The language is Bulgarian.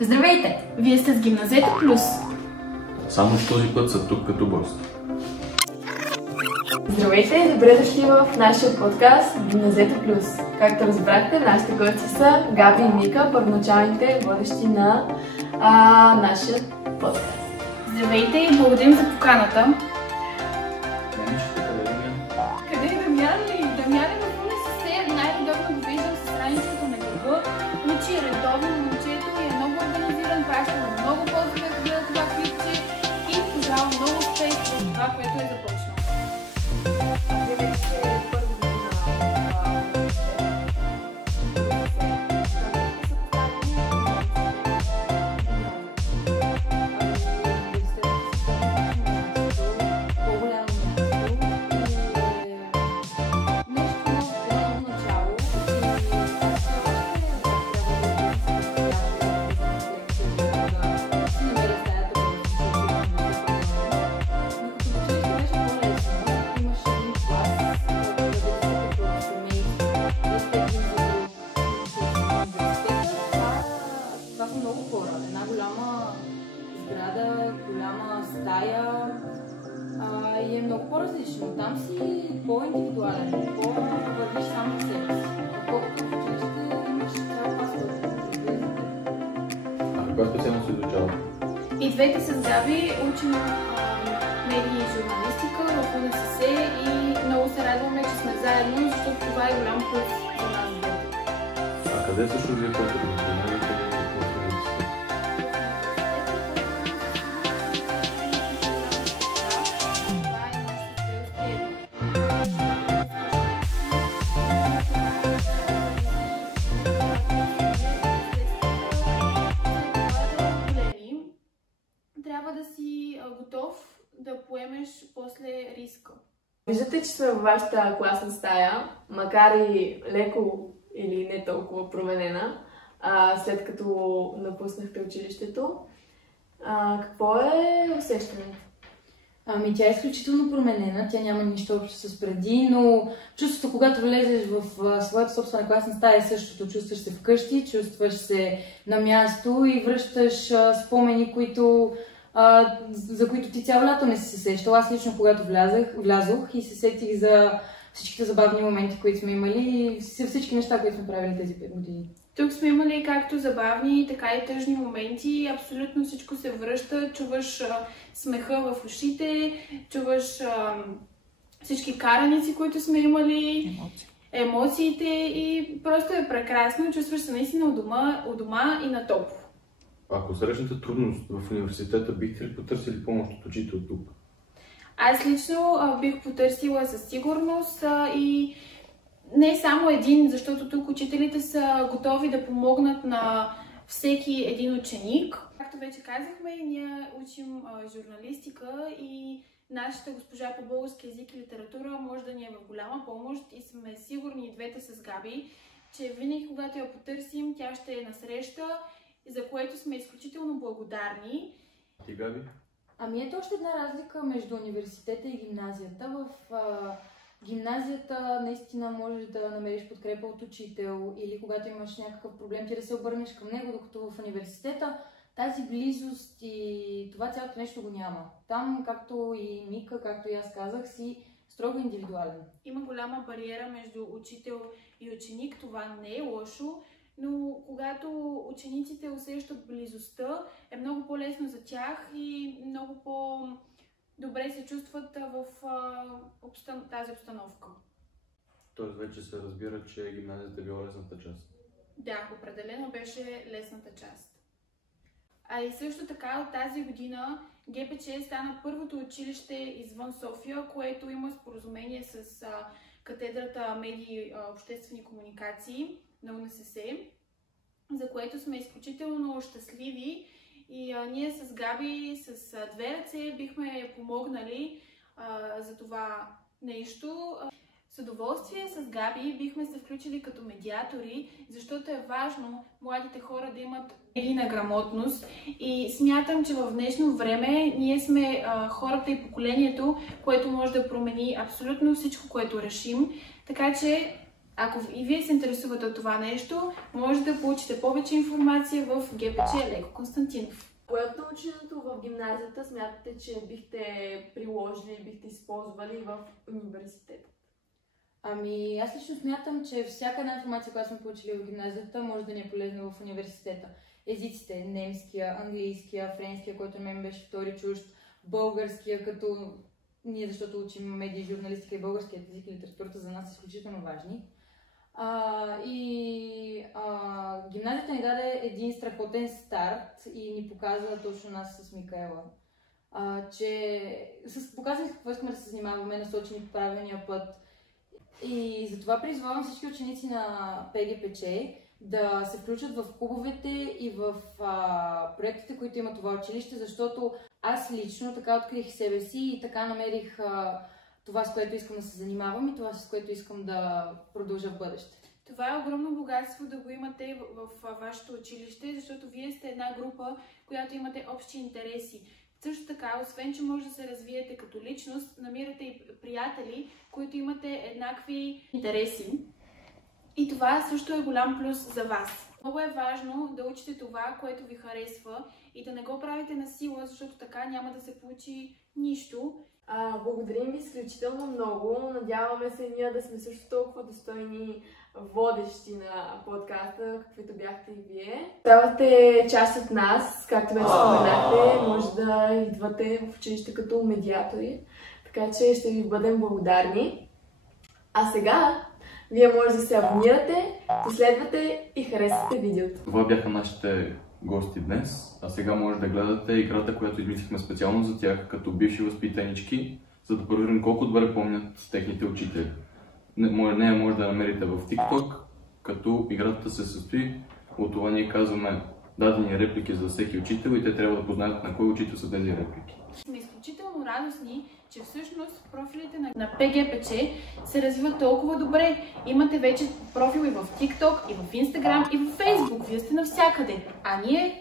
Здравейте! Вие сте с Гимназията Плюс. Само че този път са тук като гости. Здравейте и добре дошли в нашия подкаст Гимназията Плюс. Както разбрахте, нашите гости са Габи и Мика, първоначалните водещи на нашия подкаст. Здравейте и благодарим за поканата. Къде е Дамян ли? Дамян е в УНСС, най-редовно го виждам с раницата на гърба. Учи редовно момчето и е много организиран, праща на много ползове да гледа това клипче и пожелава много успех в това, което е започнал. И е много по-различно. Там си по-индивидуален, по-вървиш само себе си. Колкото в училище имаш цял клас, който А каква специалност се изучава? И двете с Габи учим медии и журналистика в УНСС и много се радваме, че сме заедно, защото това е голям плюс за нас двете. А къде също вие по-трудно? Трябва да си готов да поемеш после риска. Виждате, че сме във вашата класна стая, макар и леко или не толкова променена, след като напуснахте училището. Какво е усещането? Ами тя е изключително променена, тя няма нищо общо с преди, но чувството, когато влезеш в своята собствена класна стая е същото. Чувстваш се вкъщи, чувстваш се на място и връщаш спомени, за които ти цяло лято не си се сещала. Аз лично, когато влязох и се сетих за всичките забавни моменти, които сме имали и всички неща, които сме правили тези 5 години. Тук сме имали както забавни, така и тъжни моменти. Абсолютно всичко се връща. Чуваш смеха в ушите, чуваш всички караници, които сме имали, емоциите и просто е прекрасно. Чувстваш се наистина у дома и на топло. Ако срещнете трудност в университета, бихте ли потърсили помощ от учител тук? Аз лично бих потърсила със сигурност и не само един, защото тук учителите са готови да помогнат на всеки един ученик. Както вече казахме, ние учим журналистика и нашата госпожа по български език и литература може да ни е в голяма помощ и сме сигурни и двете с Габи, че винаги когато я потърсим, тя ще е насреща, за което сме изключително благодарни. Ти, Габи? Ами ето още една разлика между университета и гимназията. В гимназията наистина можеш да намериш подкрепа от учител или когато имаш някакъв проблем, ти да се обърнеш към него, докато в университета тази близост и това цялото нещо го няма. Там, както и Мика, както и аз казах, си строго индивидуален. Има голяма бариера между учител и ученик, това не е лошо, но когато учениците усещат близостта, е много по-лесно за тях и много по-добре се чувстват в тази обстановка. Тоест вече се разбира, че гимназията е била лесната част. Да, определено беше лесната част. А и също така от тази година ГПЧ стана първото училище извън София, което има споразумение с катедрата медии и обществени комуникации на УНСС, за което сме изключително щастливи и ние с Габи с две ръце бихме помогнали за това нещо. С удоволствие с Габи бихме се включили като медиатори, защото е важно младите хора да имат медийна грамотност и смятам, че в днешно време ние сме хората и поколението, което може да промени абсолютно всичко, което решим. Така че Ако и вие се интересувате от това нещо, може да получите повече информация в ГПЧ Леко Константинов. Кое от наученото в гимназията смятате, че бихте приложили, бихте използвали в университета? Ами, аз лично смятам, че всяка една информация, която сме получили в гимназията, може да ни е полезна в университета. Езиците, немския, английския, френския, който на мен беше втори чужд, българския, като ние, защото учим медии, журналистика и българският език и литературата за нас са изключително важни. Гимназията ни даде един страхотен старт и ни показа точно нас с Микаела, че показали какво искаме да се занимаваме, насочени по правилния път. И затова призвавам всички ученици на ПГПЧ да се включат в клубовете и в проектите, които има това училище, защото аз лично така открих себе си и така намерих това, с което искам да се занимавам и това, с което искам да продължа в бъдеще. Това е огромно богатство да го имате в вашето училище, защото вие сте една група, която имате общи интереси. Също така, освен че може да се развиете като личност, намирате и приятели, които имате еднакви интереси. И това също е голям плюс за вас. Много е важно да учите това, което ви харесва и да не го правите на сила, защото така няма да се получи нищо. Благодарим ви изключително много. Надяваме се ние да сме също толкова достойни водещи на подкаста, каквито бяхте и вие. Ставате част от нас, както вече споменахте, може да идвате в училище като медиатори, така че ще ви бъдем благодарни. А сега вие може да се абонирате, последвате и харесате видеото. Това бяха нашите гости днес, а сега може да гледате играта, която измислихме специално за тях, като бивши възпитанички, за да проверим колко добре помнят техните учители. Нея може да намерите в TikTok, като играта се състои от това ние казваме дадени реплики за всеки учител и те трябва да познаят на кой учител са тези реплики. Сме изключително радостни, че всъщност профилите на ПГПЧ се развиват толкова добре. Имате вече профили в TikTok, и в Instagram, и в Facebook. Вие сте навсякъде. А ние